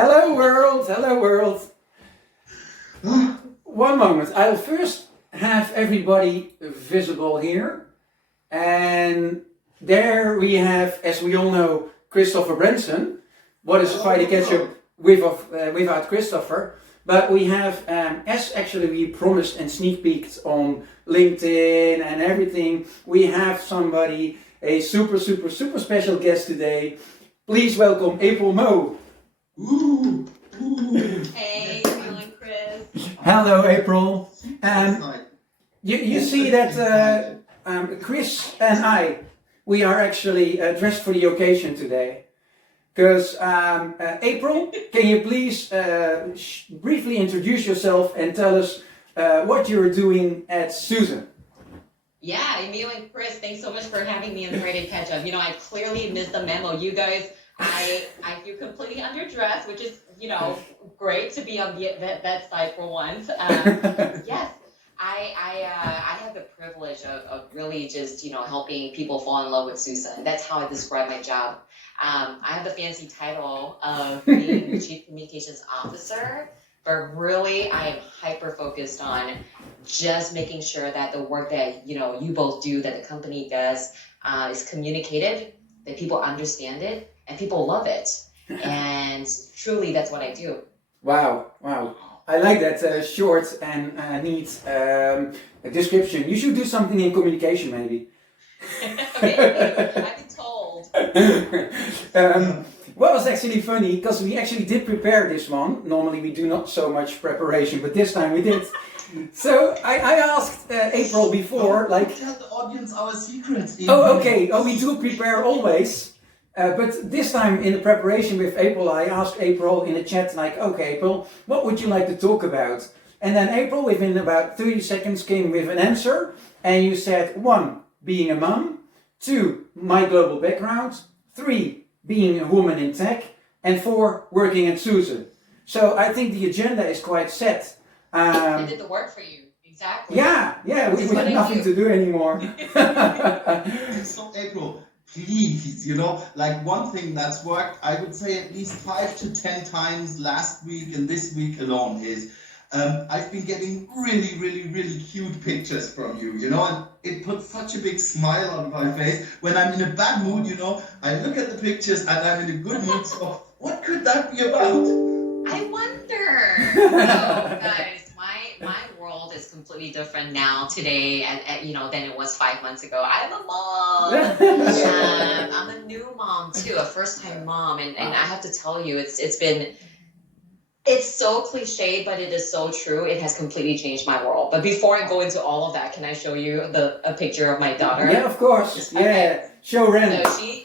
Hello world, hello world. One moment, I'll first have everybody visible here. And there we have, as we all know, Christopher Branson. What is Fight the Ketchup without Christopher? But we have, as actually we promised and sneak peeked on LinkedIn and everything, we have somebody, a super special guest today. Please welcome April Mo. Hey, Will Chris. Hello, April. You see that Chris and I, we are actually dressed for the occasion today. Because April, can you please briefly introduce yourself and tell us what you're doing at SUSE? Yeah, Emil and Chris, thanks so much for having me on Untitled Ketchup. You know, I clearly missed the memo. You guys, I feel completely underdressed, which is, you know, great to be on that side for once. Yes, I have the privilege of really just, you know, helping people fall in love with SUSE. And that's how I describe my job. I have the fancy title of being the Chief Communications Officer, but really I am hyper focused on just making sure that the work that, you know, you both do, that the company does, is communicated, that people understand it, and people love it. And truly, that's what I do. Wow. I like that short and neat description. You should do something in communication, maybe. Maybe. I've been told. What was actually funny, because we actually did prepare this one. Normally we do not so much preparation, but this time we did. So I asked April before, like... Tell the audience our secrets. Oh, okay. Oh, we do prepare always. But this time in the preparation with April, I asked April in the chat, like, okay, April, what would you like to talk about? And then April, within about 30 seconds, came with an answer. And you said, 1, being a mom. 2, my global background. 3, being a woman in tech. And 4, working at SUSE. So I think the agenda is quite set. I did the work for you. Exactly. Yeah, we have nothing to do anymore. So April, please, you know, like one thing that's worked, I would say at least 5 to 10 times last week and this week alone is, I've been getting really cute pictures from you, you know, and it puts such a big smile on my face. When I'm in a bad mood, you know, I look at the pictures and I'm in a good mood, so what could that be about? I wonder. So, guys, my world is completely different now today, you know, than it was 5 months ago. I'm a mom. I'm a new mom too, a first-time mom, and I have to tell you, it's so cliche, but it is so true. It has completely changed my world. But before I go into all of that, can I show you a picture of my daughter? Yeah, of course. Okay. Yeah, show Ren. So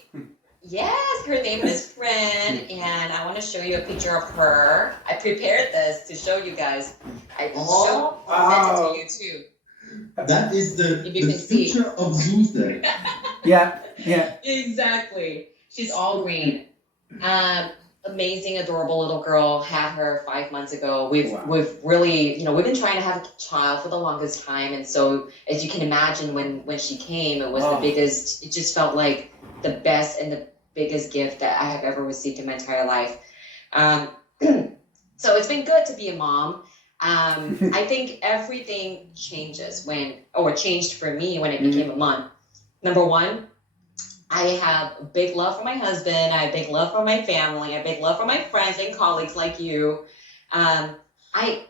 yes, her name is Ren, and I want to show you a picture of her. I prepared this to show you guys. I sent it to you too. That is the see. future of SUSE. Yeah. Exactly. She's all green. Amazing, adorable little girl. Had her 5 months ago. We've really, you know, we've been trying to have a child for the longest time, and so as you can imagine, when she came, it was the biggest. It just felt like the best and the biggest gift that I have ever received in my entire life. So it's been good to be a mom. I think everything changed for me when I became a mom. Number one, I have a big love for my husband. I have big love for my family. I have big love for my friends and colleagues like you. I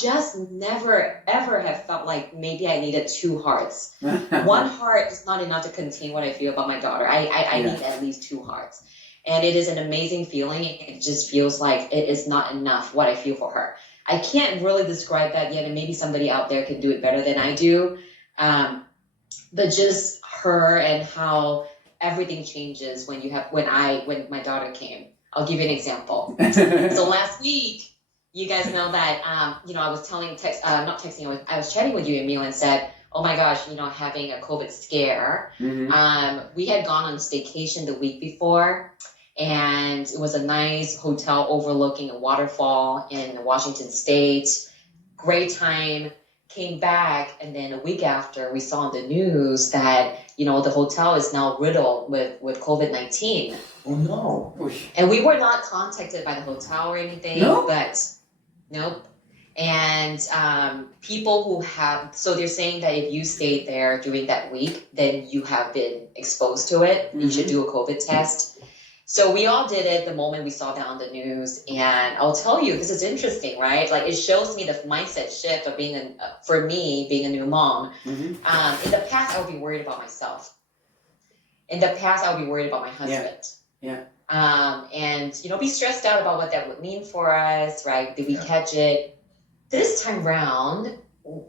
just never, ever have felt like maybe I needed 2 hearts. One heart is not enough to contain what I feel about my daughter. I need at least 2 hearts. And it is an amazing feeling. It just feels like it is not enough what I feel for her. I can't really describe that yet, and maybe somebody out there can do it better than I do. But just her and how everything changes when my daughter came. I'll give you an example. So last week, you guys know that, you know, I was I was chatting with you, Emil, and said, oh my gosh, you know, having a COVID scare. We had gone on staycation the week before, and it was a nice hotel overlooking a waterfall in Washington State. Great time. came back, and then a week after, we saw on the news that, you know, the hotel is now riddled with COVID-19. Oh no. And we were not contacted by the hotel or anything, No? but nope. And people who have, so they're saying that if you stayed there during that week, then you have been exposed to it. You should do a COVID test. So we all did it the moment we saw that on the news. And I'll tell you, this is interesting, right? Like, it shows me the mindset shift of being for me, being a new mom. In the past, I would be worried about myself. In the past, I would be worried about my husband. Yeah. And, you know, be stressed out about what that would mean for us, right? Did we catch it? This time round,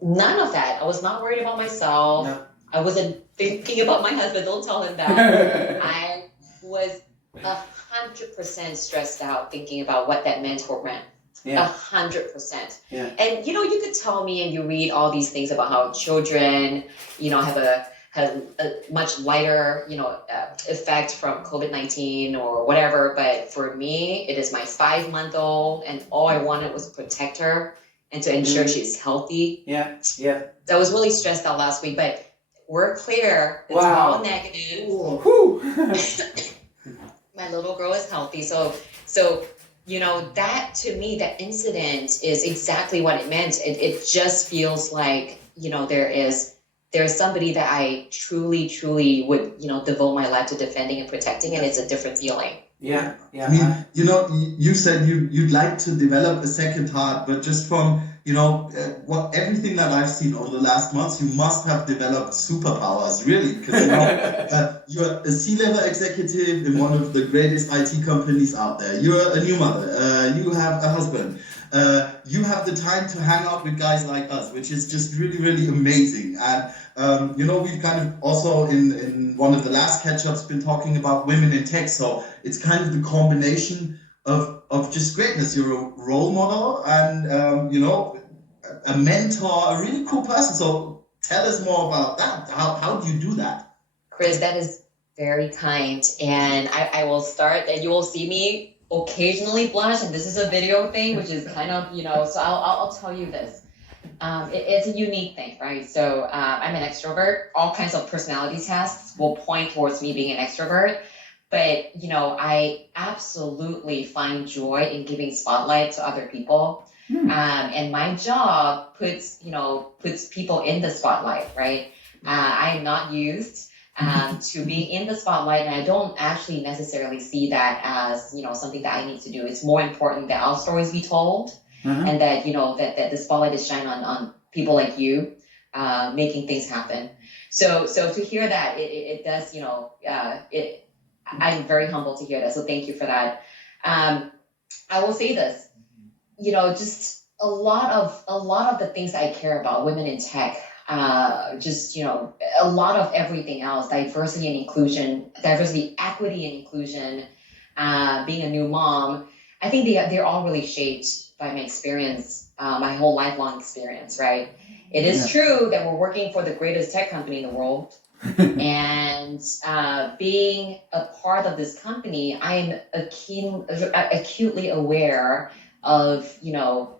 none of that. I was not worried about myself. No. I wasn't thinking about my husband. Don't tell him that. I was 100% stressed out thinking about what that meant for Brent. 100%. Yeah. And, you know, you could tell me and you read all these things about how children, you know, have a much lighter, you know, effect from COVID-19 or whatever. But for me, it is my 5-month-old, and all I wanted was to protect her and to ensure she's healthy. Yeah. I was really stressed out last week, but we're clear. It's all negative. My little girl is healthy. So, you know, that to me, that incident is exactly what it meant. It just feels like, you know, there's somebody that I truly would, you know, devote my life to defending and protecting, and it's a different feeling. Yeah. I mean, you know, you said you'd like to develop a second heart, but just from, you know, everything that I've seen over the last months, you must have developed superpowers, really, because, you know, you're a C-level executive in one of the greatest IT companies out there. You're a new mother. You have a husband. You have the time to hang out with guys like us, which is just really amazing. And you know, we've kind of also in one of the last catch-ups been talking about women in tech. So it's kind of the combination of just greatness. You're a role model and you know, a mentor, a really cool person. So tell us more about that. How do you do that? Chris, that is very kind. And I will start, and you will see me occasionally blush, and this is a video thing, which is kind of, you know, so I'll tell you this. It's a unique thing, right? So I'm an extrovert. All kinds of personality tests will point towards me being an extrovert. But, you know, I absolutely find joy in giving spotlight to other people. And my job puts people in the spotlight, right? I am not used to being in the spotlight, and I don't actually necessarily see that as, you know, something that I need to do. It's more important that our stories be told, and that, you know, that the spotlight is shined on people like you, making things happen. So to hear that, it does, you know, I'm very humbled to hear that. So thank you for that. I will say this, you know, just a lot of the things I care about, women in tech, just, you know, a lot of everything else, diversity and inclusion, diversity, equity and inclusion, being a new mom, I think they're all really shaped by my experience, my whole lifelong experience, right? It is true that we're working for the greatest tech company in the world. And being a part of this company, I'm acutely aware of, you know,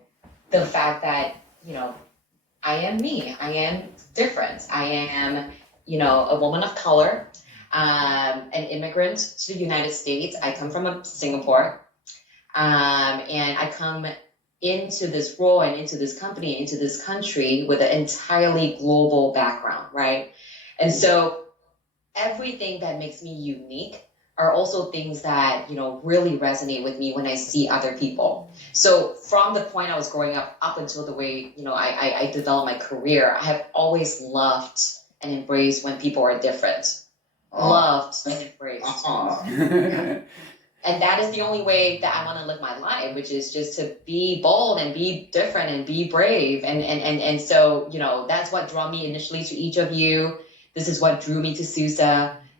the fact that, you know, I am me. I am different. I am, you know, a woman of color, an immigrant to the United States. I come from Singapore, and I come into this role and into this company, into this country with an entirely global background, right? And so everything that makes me unique are also things that, you know, really resonate with me when I see other people. So from the point I was growing up until the way, you know, I developed my career, I have always loved and embraced when people are different. Loved and embraced. And that is the only way that I want to live my life, which is just to be bold and be different and be brave. And so, you know, that's what drew me initially to each of you. This is what drew me to SUSE.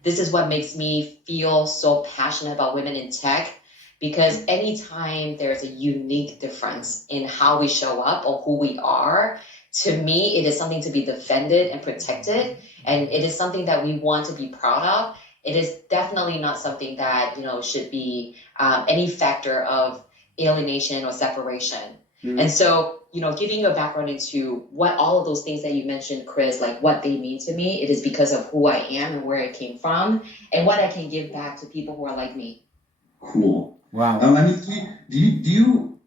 This is what makes me feel so passionate about women in tech, because anytime there's a unique difference in how we show up or who we are, to me, it is something to be defended and protected. And it is something that we want to be proud of. It is definitely not something that, you know, should be any factor of alienation or separation. And so giving you a background into what all of those things that you mentioned, Chris, like what they mean to me, it is because of who I am and where I came from and what I can give back to people who are like me. Cool. Wow. I mean, do you,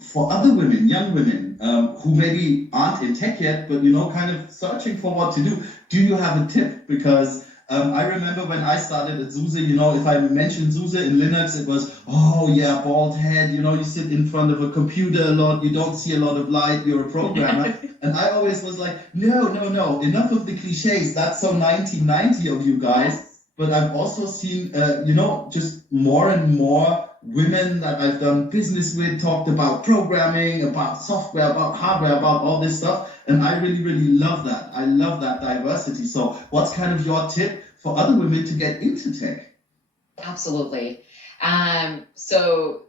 for other women, young women, who maybe aren't in tech yet, but, kind of searching for what to do you have a tip? Because I remember when I started at SUSE, if I mentioned SUSE in Linux, it was, oh yeah, bald head, you sit in front of a computer a lot, you don't see a lot of light, you're a programmer. And I always was like, no, enough of the cliches, that's so 1990 of you guys. But I've also seen, just more and more women that I've done business with talked about programming, about software, about hardware, about all this stuff. And I really, really love that. I love that diversity. So what's kind of your tip for other women to get into tech? Absolutely. So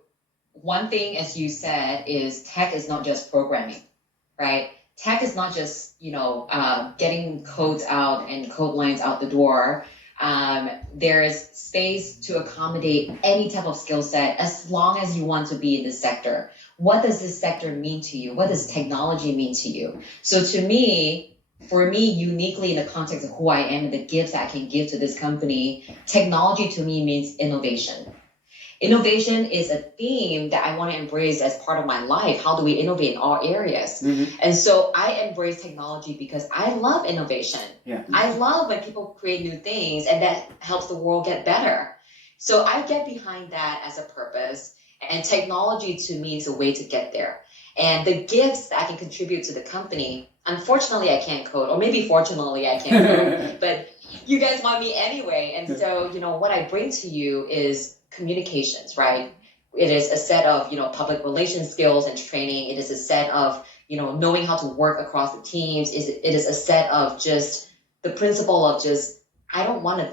one thing, as you said, is tech is not just programming, right? Tech is not just, getting codes out and code lines out the door. There is space to accommodate any type of skill set as long as you want to be in this sector. What does this sector mean to you? What does technology mean to you? So for me, uniquely in the context of who I am and the gifts that I can give to this company, technology to me means innovation. Innovation is a theme that I want to embrace as part of my life. How do we innovate in all areas? Mm-hmm. And so I embrace technology because I love innovation. Yeah. I love when people create new things and that helps the world get better. So I get behind that as a purpose. And technology to me is a way to get there. And the gifts that I can contribute to the company, unfortunately, I can't code, or maybe fortunately, I can't code, but you guys want me anyway. And so, what I bring to you is communications, right? It is a set of, public relations skills and training. It is a set of, knowing how to work across the teams. It is a set of just the principle of just, I don't want to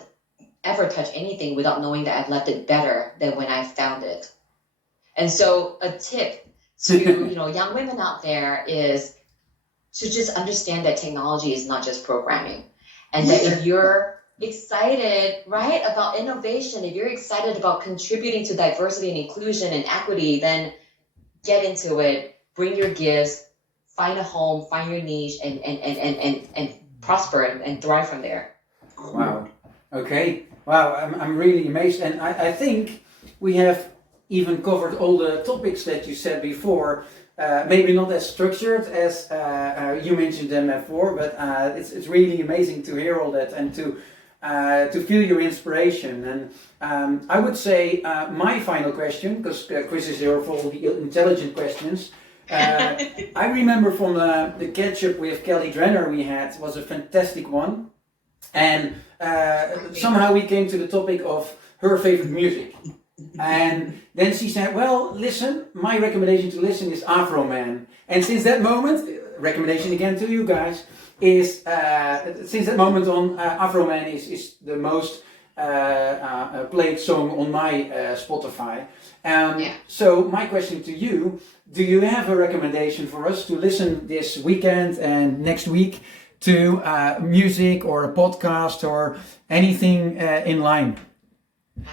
ever touch anything without knowing that I've left it better than when I found it. And so a tip to, young women out there is to just understand that technology is not just programming. And that if you're excited, right, about innovation, if you're excited about contributing to diversity and inclusion and equity, then get into it, bring your gifts, find a home, find your niche, and prosper and thrive from there. Wow. Okay. Wow, I'm really amazed. And I think we have even covered all the topics that you said before. Maybe not as structured as you mentioned them before, but it's really amazing to hear all that and to feel your inspiration. And I would say my final question, because Chris is here for all the intelligent questions. I remember from the Ketchup with KALKBRENNER we had was a fantastic one, and somehow we came to the topic of her favorite music. And then she said, well, listen, my recommendation to listen is AFROMAN. And since that moment, recommendation again to you guys, is since that moment on, AFROMAN is the most played song on my Spotify. So my question to you, do you have a recommendation for us to listen this weekend and next week to music or a podcast or anything in line?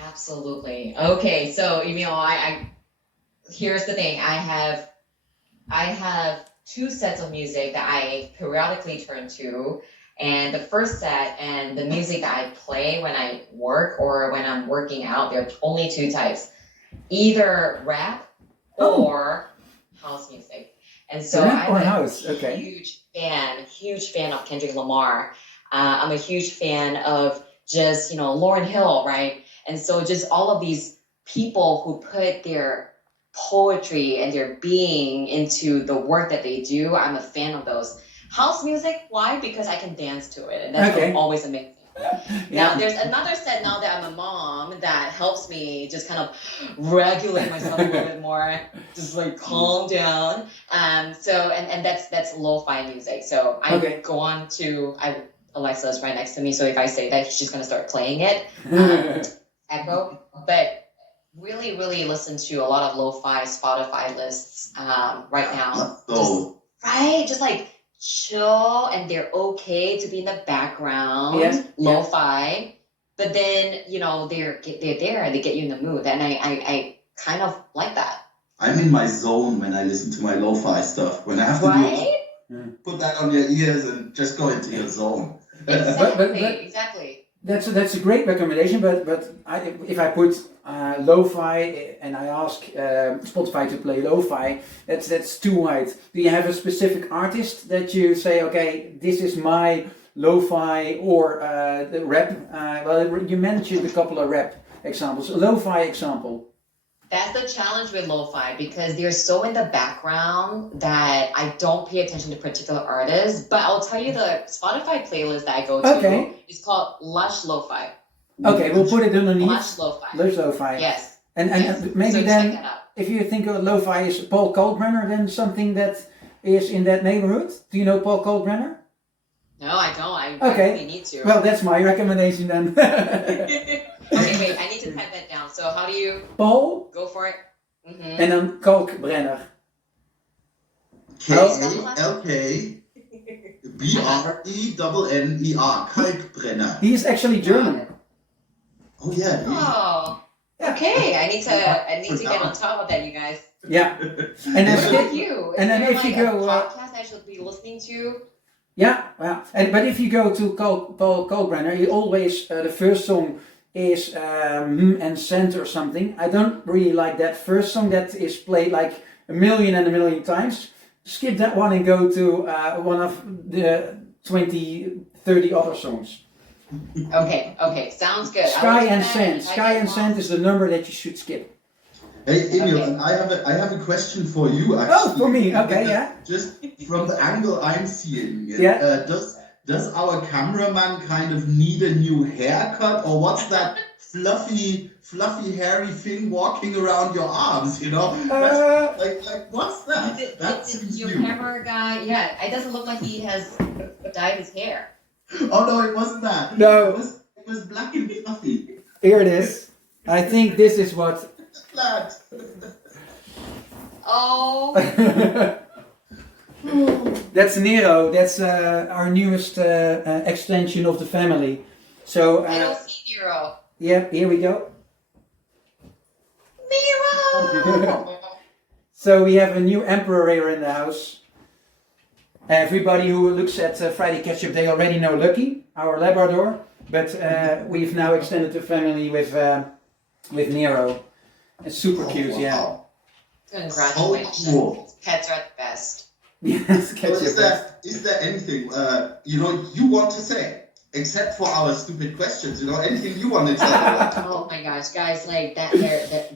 Absolutely. Okay, so Emil, I here's the thing. I have two sets of music that I periodically turn to, and the first set and the music that I play when I work or when I'm working out, there are only two types: either rap or house music. And so I'm a huge fan of Kendrick Lamar. I'm a huge fan of just Lauryn Hill, right? And so just all of these people who put their poetry and their being into the work that they do, I'm a fan of those. House music, why? Because I can dance to it, and that's always amazing. Now, there's another set now that I'm a mom that helps me just kind of regulate myself a little bit more, just like calm down. So that's lo-fi music. So I go on to Alexa's right next to me, so if I say that, she's gonna start playing it. Echo, but really listen to a lot of lo-fi Spotify lists right now. Just like chill, and they're okay to be in the background, lo-fi, but then they're there, they get you in the mood, and I kind of like that. I'm in my zone when I listen to my lo-fi stuff. When I have to Right? put that on your ears and just go into your zone. Exactly. That's a great recommendation, but if I put lo-fi and I ask Spotify to play lo-fi, that's too wide. Do you have a specific artist that you say, okay, this is my lo-fi or the rap? Well, you mentioned a couple of rap examples. A lo-fi example. That's the challenge with lo-fi because they're so in the background that I don't pay attention to particular artists. But I'll tell you the Spotify playlist that I go to. Okay. It's called LUSH Lo-Fi. Okay, we'll put it underneath. LUSH Lo-Fi. LUSH Lo-Fi. Yes. And Yes. maybe So then, check that out. if you think of lo-fi is Paul KALKBRENNER, then something that is in that neighborhood. Do you know Paul KALKBRENNER? No, I don't. I Okay. really need to. Well, that's my recommendation then. Okay, wait. I need to type that down. So how do you Paul go for it? Mm-hmm. en dan KALKBRENNER. KALKBRENNER. Kalkbrenner. He is actually German. Oh yeah. Oh. Yeah. Okay. I need to get on top of that, you guys. Yeah. And then What about you? and then Is there, if you like, go, a podcast I should be listening to. yeah, but if you go to Paul KALKBRENNER, he always the first song is and Sent or something. I don't really like that first song that is played like a million times. Skip that one and go to one of the 20, 30 other songs. Okay, sounds good. Sky and Sand. Sky and Sand is the number that you should skip. Hey Emil, Okay. and I have a question for you actually. Oh, for me, okay, yeah. Just from the angle I'm seeing it, Yeah. does our cameraman kind of need a new haircut, or what's that fluffy, hairy thing walking around your arms? You know, like what's that? That seems Your new. camera guy, yeah, it doesn't look like he has dyed his hair. Oh no, it wasn't that. No. It was black and fluffy. Here it is. I think this is what. Flat. Oh, That's Nero. That's our newest extension of the family. So I don't see Nero. yeah, here we go. Nero! So we have a new emperor here in the house. Everybody who looks at Friday Ketchup, they already know Lucky, our Labrador. But we've now extended the family with Nero. It's super cute, yeah. Congratulations. So cool. Pets are the best. Yes, So Ketchup. is there anything you want to say, except for our stupid questions? Anything you want to tell? Oh my gosh, guys, like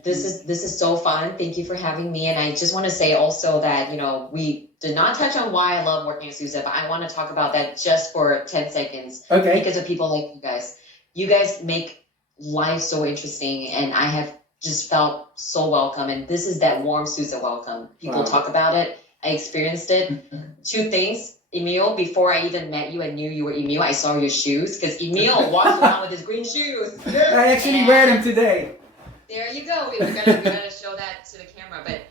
this is so fun. Thank you for having me. And I just want to say also that, we did not touch on why I love working at SUSE, but I want to talk about that just for 10 seconds. Okay. Because of people like you guys. You guys make life so interesting, and I have just felt so welcome. And this is that warm SUSE welcome. People Wow. talk about it. I experienced it. Two things. Emil, before I even met you and knew you were Emil, I saw your shoes because Emil walks around with his green shoes. I actually wear them today. There you go. We gotta show that to the camera. But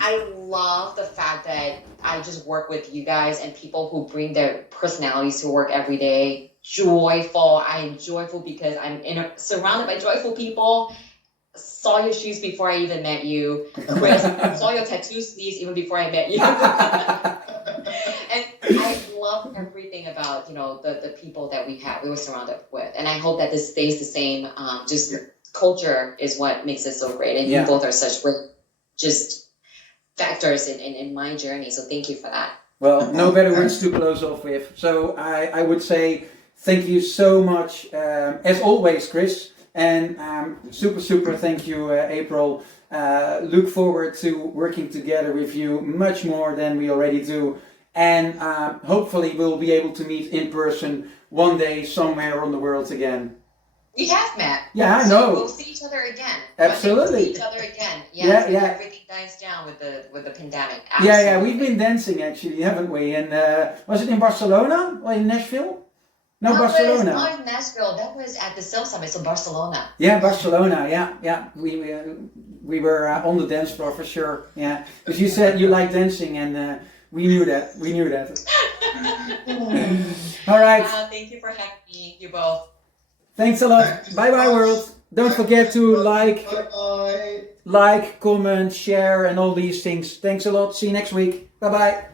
I love the fact that I just work with you guys and people who bring their personalities to work every day. Joyful. I'm joyful because I'm surrounded by joyful people. Saw your shoes before I even met you. Chris, saw your tattoo sleeves even before I met you. And I love everything about, the people that we were surrounded with. And I hope that this stays the same. Culture is what makes it so great. And Yeah. you both are such great, just factors in my journey. So thank you for that. Well, no better words to close off with. So I would say thank you so much, as always, Chris. And super thank you, April. Look forward to working together with you much more than we already do. And hopefully we'll be able to meet in person one day somewhere on the world again. We have met. Yeah, I know. We'll see each other again. Absolutely. We'll see each other again. Yeah, When yeah. everything dies down with the pandemic. Yeah, Absolutely. we've been dancing actually, haven't we? And was it in Barcelona or in Nashville? No, That Barcelona. was not in Nashville. That was at the Sales Summit, so Barcelona. Yeah, Barcelona. Yeah. We were on the dance floor for sure. Yeah, because you said you like dancing, and we knew that. All right. Thank you for having me, you both. Thanks a lot. Thank you so Bye bye, much. world. Don't forget to like. Bye bye. like, comment, share, and all these things. Thanks a lot. See you next week. Bye bye.